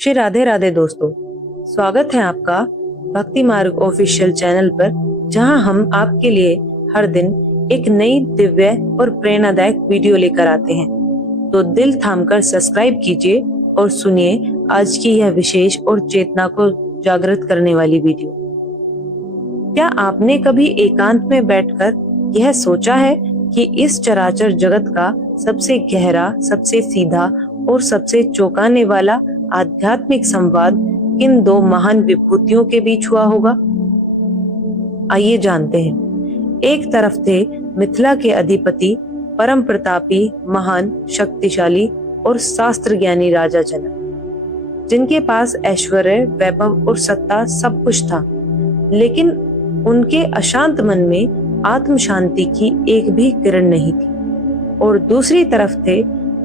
श्री राधे राधे दोस्तों, स्वागत है आपका भक्ति मार्ग ऑफिशियल चैनल पर, जहां हम आपके लिए हर दिन एक नई दिव्य और प्रेरणादायक वीडियो लेकर आते हैं। तो दिल थामकर सब्सक्राइब कीजिए और सुनिए आज की यह विशेष और चेतना को जागृत करने वाली वीडियो। क्या आपने कभी एकांत में बैठकर यह सोचा है कि इस चराचर जगत का सबसे गहरा, सबसे सीधा और सबसे चौंकाने वाला आध्यात्मिक संवाद किन दो महान विभूतियों के बीच हुआ होगा? आइए जानते हैं। एक तरफ थे मिथिला के अधिपति, परम प्रतापी, महान, शक्तिशाली और शास्त्र ज्ञानी राजा जनक, जिनके पास ऐश्वर्य, वैभव और सत्ता सब कुछ था, लेकिन उनके अशांत मन में आत्म शांति की एक भी किरण नहीं थी। और दूसरी तरफ थे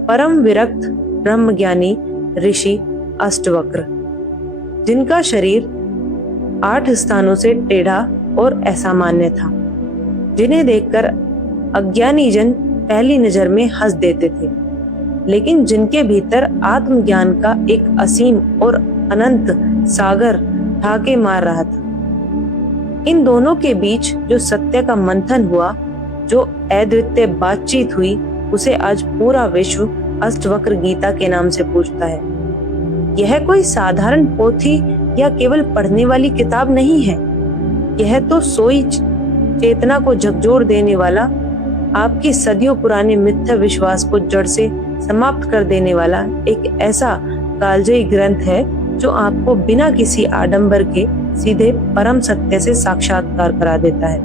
परम विरक्त ब्रह्मज्ञानी ऋषि अष्टवक्र, जिनका शरीर 8 स्थानों से टेढ़ा और असामान्य था, जिन्हें देखकर अज्ञानी जन पहली नजर में हंस देते थे, लेकिन जिनके भीतर आत्मज्ञान का एक असीम और अनंत सागर ठाके मार रहा था। इन दोनों के बीच जो सत्य का मंथन हुआ, जो अद्वितीय बातचीत हुई, उसे आज पूरा विश्व अष्टवक्र गीता के नाम से पूछता है। यह कोई साधारण पोथी या केवल पढ़ने वाली किताब नहीं है। यह तो सोई चेतना को झकझोर देने वाला, आपकी सदियों पुराने मिथ्या विश्वास को जड़ से समाप्त कर देने वाला एक ऐसा कालजयी ग्रंथ है जो आपको बिना किसी आडंबर के सीधे परम सत्य से साक्षात्कार करा देता है।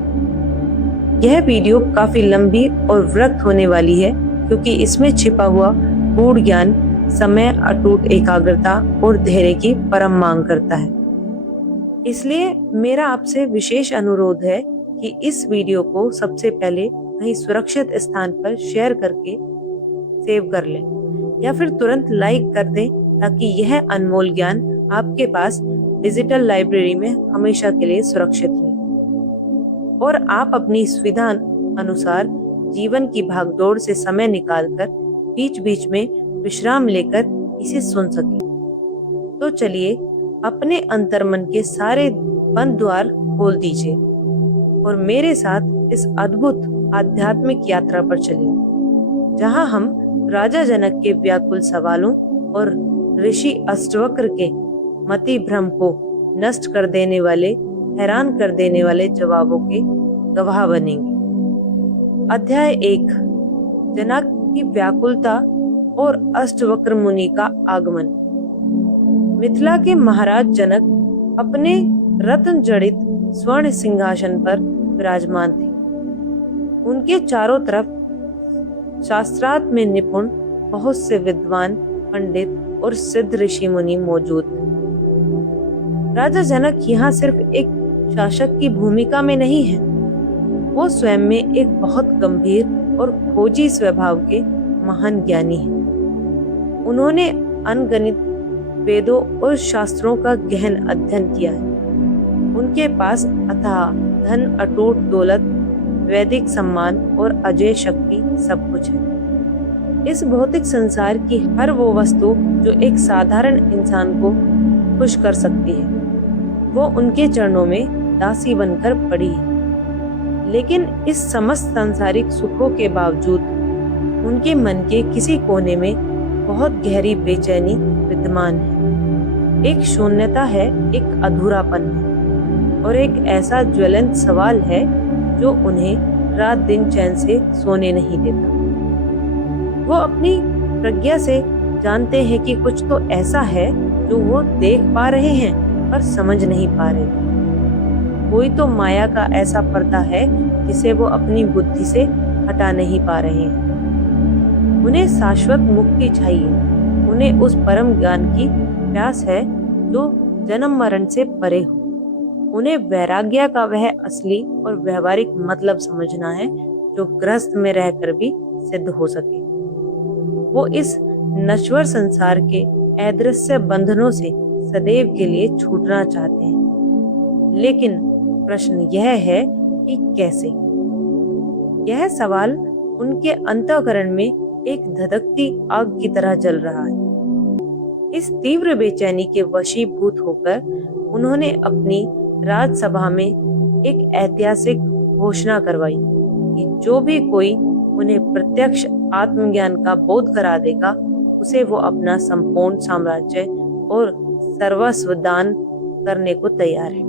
यह वीडियो काफी लंबी और विरक्त होने वाली है, क्योंकि इसमें छिपा हुआ गूढ़ ज्ञान समय, अटूट एकाग्रता और धैर्य की परम मांग करता है। इसलिए मेरा आपसे विशेष अनुरोध है कि इस वीडियो को सबसे पहले कहीं सुरक्षित स्थान पर शेयर करके सेव कर लें, या फिर तुरंत लाइक कर दें, ताकि यह अनमोल ज्ञान आपके पास डिजिटल लाइब्रेरी में हमेशा के लिए सुरक्षित रहे और आप अपनी सुविधा अनुसार जीवन की भागदौड़ से समय निकालकर बीच बीच में विश्राम लेकर इसे सुन सके। तो चलिए अपने अंतर्मन के सारे बंद द्वार खोल दीजिए और मेरे साथ इस अद्भुत आध्यात्मिक यात्रा पर चलिए, जहां हम राजा जनक के व्याकुल सवालों और ऋषि अष्टवक्र के मति भ्रम को नष्ट कर देने वाले, हैरान कर देने वाले जवाबों के गवाह बनेंगे। अध्याय 1, जनक की व्याकुलता और अष्टवक्र मुनि का आगमन। मिथिला के महाराज जनक अपने रत्न जड़ित स्वर्ण सिंहासन पर विराजमान थे। उनके चारों तरफ शास्त्रार्थ में निपुण बहुत से विद्वान, पंडित और सिद्ध ऋषि मुनि मौजूद थे। राजा जनक यहाँ सिर्फ एक शासक की भूमिका में नहीं है, वो स्वयं में एक बहुत गंभीर और खोजी स्वभाव के महान ज्ञानी हैं। उन्होंने अनगणित वेदों और शास्त्रों का गहन अध्ययन किया है। उनके पास अथाह धन, अटूट दौलत, वैदिक सम्मान और अजय शक्ति सब कुछ है। इस भौतिक संसार की हर वो वस्तु जो एक साधारण इंसान को खुश कर सकती है, वो उनके चरणों में दासी बनकर पड़ी है। लेकिन इस समस्त सांसारिक सुखों के बावजूद उनके मन के किसी कोने में बहुत गहरी बेचैनी विद्यमान है। एक शून्यता है, एक अधूरापन है और एक ऐसा ज्वलंत सवाल है जो उन्हें रात दिन चैन से सोने नहीं देता। वो अपनी प्रज्ञा से जानते हैं कि कुछ तो ऐसा है जो वो देख पा रहे हैं पर समझ नहीं पा रहे। कोई तो माया का ऐसा पर्दा है जिसे वो अपनी बुद्धि से हटा नहीं पा रहे हैं। उन्हें शाश्वत मुक्ति चाहिए। उन्हें उस परम ज्ञान की प्यास है जो जन्म मरण से परे हो। उन्हें वैराग्य का वह असली और व्यवहारिक मतलब समझना है जो गृहस्थ में रहकर भी सिद्ध हो सके। वो इस नश्वर संसार के अदृश्य बंधनों से सदैव के लिए छूटना चाहते हैं। लेकिन प्रश्न यह है कि कैसे? यह सवाल उनके अंतःकरण में एक धधकती आग की तरह जल रहा है। इस तीव्र बेचैनी के वशीभूत होकर उन्होंने अपनी राजसभा में एक ऐतिहासिक घोषणा करवाई कि जो भी कोई उन्हें प्रत्यक्ष आत्मज्ञान का बोध करा देगा, उसे वो अपना संपूर्ण साम्राज्य और सर्वस्व दान करने को तैयार है।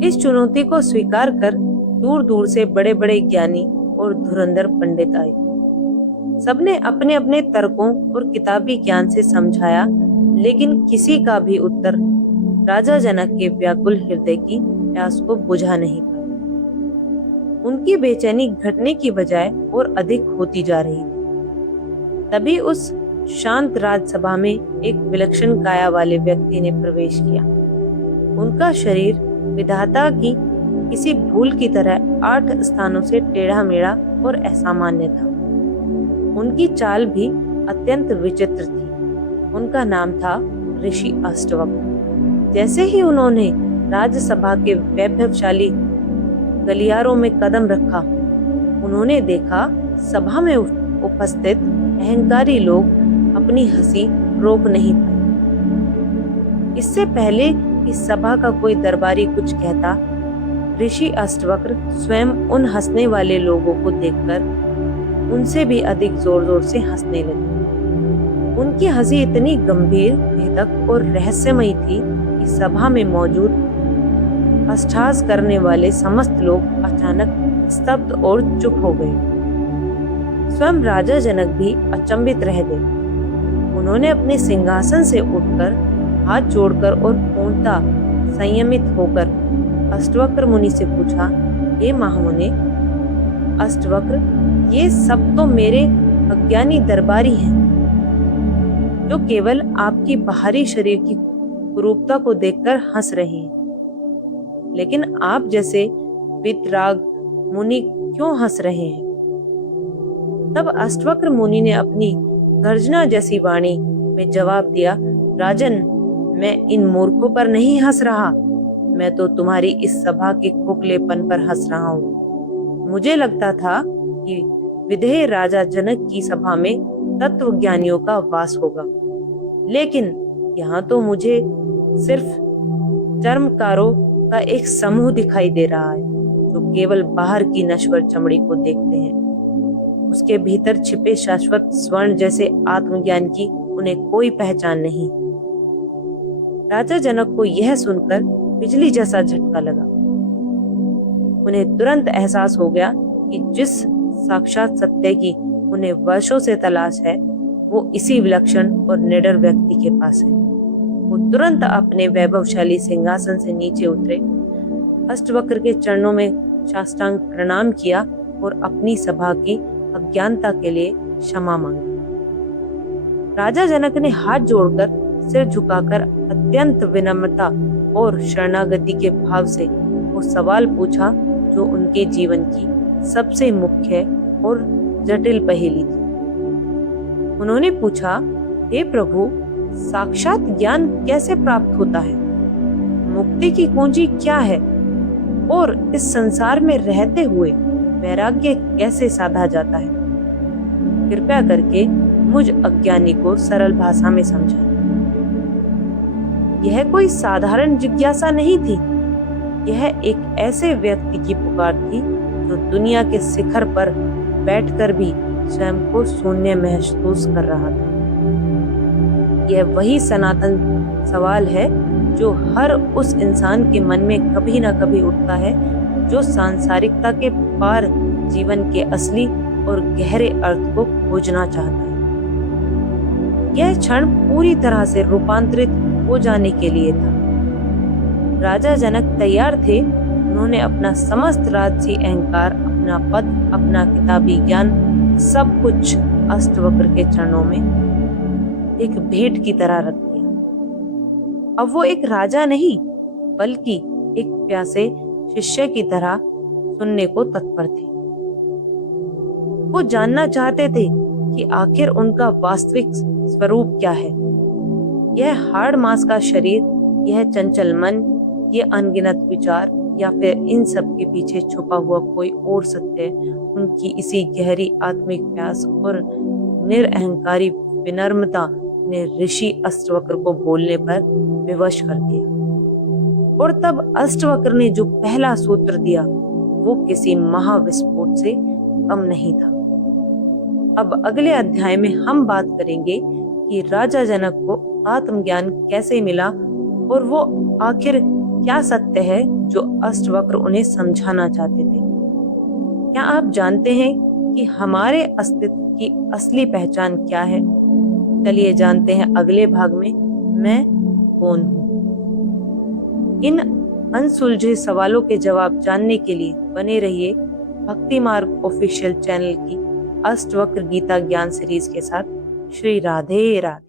इस चुनौती को स्वीकार कर दूर दूर से बड़े बड़े ज्ञानी और धुरंधर पंडित आए। सबने अपने अपने तर्कों और किताबी ज्ञान से समझाया, लेकिन किसी का भी उत्तर राजा जनक के व्याकुल हृदय की प्यास को बुझा नहीं पाया। उनकी बेचैनी घटने की बजाय और अधिक होती जा रही थी। तभी उस शांत राजसभा में एक विलक्षण काया वाले व्यक्ति ने प्रवेश किया। उनका शरीर विधाता की किसी भूल की तरह 8 स्थानों से टेढ़ा मेढ़ा और असामान्य था। उनकी चाल भी अत्यंत विचित्र थी। उनका नाम था ऋषि अष्टवक्र। जैसे ही उन्होंने राज्यसभा के वैभवशाली गलियारों में कदम रखा, उन्होंने देखा सभा में उपस्थित अहंकारी लोग अपनी हंसी रोक नहीं पाए। इससे पहले कि सभा का कोई दरबारी कुछ कहता, ऋषि अष्टवक्र स्वयं उन हंसने वाले लोगों को देखकर उनसे भी अधिक जोर जोर से हंसने लगे। उनकी हंसी इतनी गंभीर, भेदक और रहस्यमयी थी कि सभा में मौजूद अष्टहास करने वाले समस्त लोग अचानक स्तब्ध और चुप हो गए। स्वयं राजा जनक भी अचंभित रह गए। उन्होंने अपने सिंहासन से उठकर हाथ जोड़कर और पूर्णतः संयमित होकर अष्टवक्र मुनि से पूछा, हे महामुने अष्टवक्र, ये सब तो मेरे अज्ञानी दरबारी हैं, जो केवल आपकी बाहरी शरीर की कुरूपता को देखकर हंस रहे हैं, लेकिन आप जैसे वितराग मुनि क्यों हंस रहे हैं? तब अष्टवक्र मुनि ने अपनी गर्जना जैसी वाणी में जवाब दिया, राजन, मैं इन मूर्खों पर नहीं हंस रहा, मैं तो तुम्हारी इस सभा के खोखलेपन पर हंस रहा हूँ। मुझे लगता था कि विधेय राजा जनक की सभा में तत्वज्ञानियों का वास होगा, लेकिन यहाँ तो मुझे सिर्फ चर्मकारों का एक समूह दिखाई दे रहा है, जो केवल बाहर की नश्वर चमड़ी को देखते हैं। उसके भीतर छिपे शाश्वत स्वर्ण जैसे आत्मज्ञान की उन्हें कोई पहचान नहीं। राजा जनक को यह सुनकर बिजली जैसा झटका लगा। उन्हें तुरंत एहसास हो गया कि जिस साक्षात सत्य की उन्हें वर्षों से तलाश है, वो इसी विलक्षण और निडर व्यक्ति के पास है। वो तुरंत अपने वैभवशाली सिंहासन से नीचे उतरे, अष्टवक्र के चरणों में साष्टांग प्रणाम किया और अपनी सभा की अज्ञानता के लिए क्षमा मांगी। राजा जनक ने हाथ जोड़कर सिर झुकाकर अत्यंत विनम्रता और शरणागति के भाव से वो सवाल पूछा जो उनके जीवन की सबसे मुख्य और जटिल पहेली थी। उन्होंने पूछा, हे प्रभु, साक्षात ज्ञान कैसे प्राप्त होता है? मुक्ति की कुंजी क्या है? और इस संसार में रहते हुए वैराग्य कैसे साधा जाता है? कृपया करके मुझ अज्ञानी को सरल भाषा में समझाएं। यह कोई साधारण जिज्ञासा नहीं थी। यह एक ऐसे व्यक्ति की पुकार थी जो दुनिया के शिखर पर बैठकर भी स्वयं को शून्य महसूस कर रहा था। यह वही सनातन सवाल है जो हर उस इंसान के मन में कभी ना कभी उठता है, जो सांसारिकता के पार जीवन के असली और गहरे अर्थ को खोजना चाहता है। यह क्षण पूरी तरह से रूपांतरित हो जाने के लिए था। राजा जनक तैयार थे। उन्होंने अपना समस्त राजसी अहंकार, अपना पद, अपना किताबी ज्ञान, सब कुछ अष्टवक्र के चरणों में एक भेंट की तरह रख दिया। अब वो एक राजा नहीं, बल्कि एक प्यासे शिष्य की तरह सुनने को तत्पर थे। वो जानना चाहते थे कि आखिर उनका वास्तविक स्वरूप क्या है। यह हाड़ मांस का शरीर, यह चंचल मन, ये अनगिनत विचार, या फिर इन सब के पीछे छुपा हुआ कोई और सत्य उनकी इसी गहरी आत्मिक प्यास और निरअहंकारी विनम्रता ने ऋषि अष्टवक्र को बोलने पर विवश कर दिया। और तब अष्टवक्र ने जो पहला सूत्र दिया वो किसी महाविस्फोट से कम नहीं था। अब अगले अध्याय में हम बात करेंगे कि राजा जनक को आत्मज्ञान कैसे मिला और वो आखिर क्या सत्य है जो अष्टवक्र उन्हें समझाना चाहते थे। क्या आप जानते हैं कि हमारे अस्तित्व की असली पहचान क्या है? चलिए जानते हैं अगले भाग में मैं कौन हूँ। इन अनसुलझे सवालों के जवाब जानने के लिए बने रहिए भक्ति मार्ग ऑफिशियल चैनल की अष्टवक्र गीता ज्ञान सीरीज के साथ। श्री राधे राधे।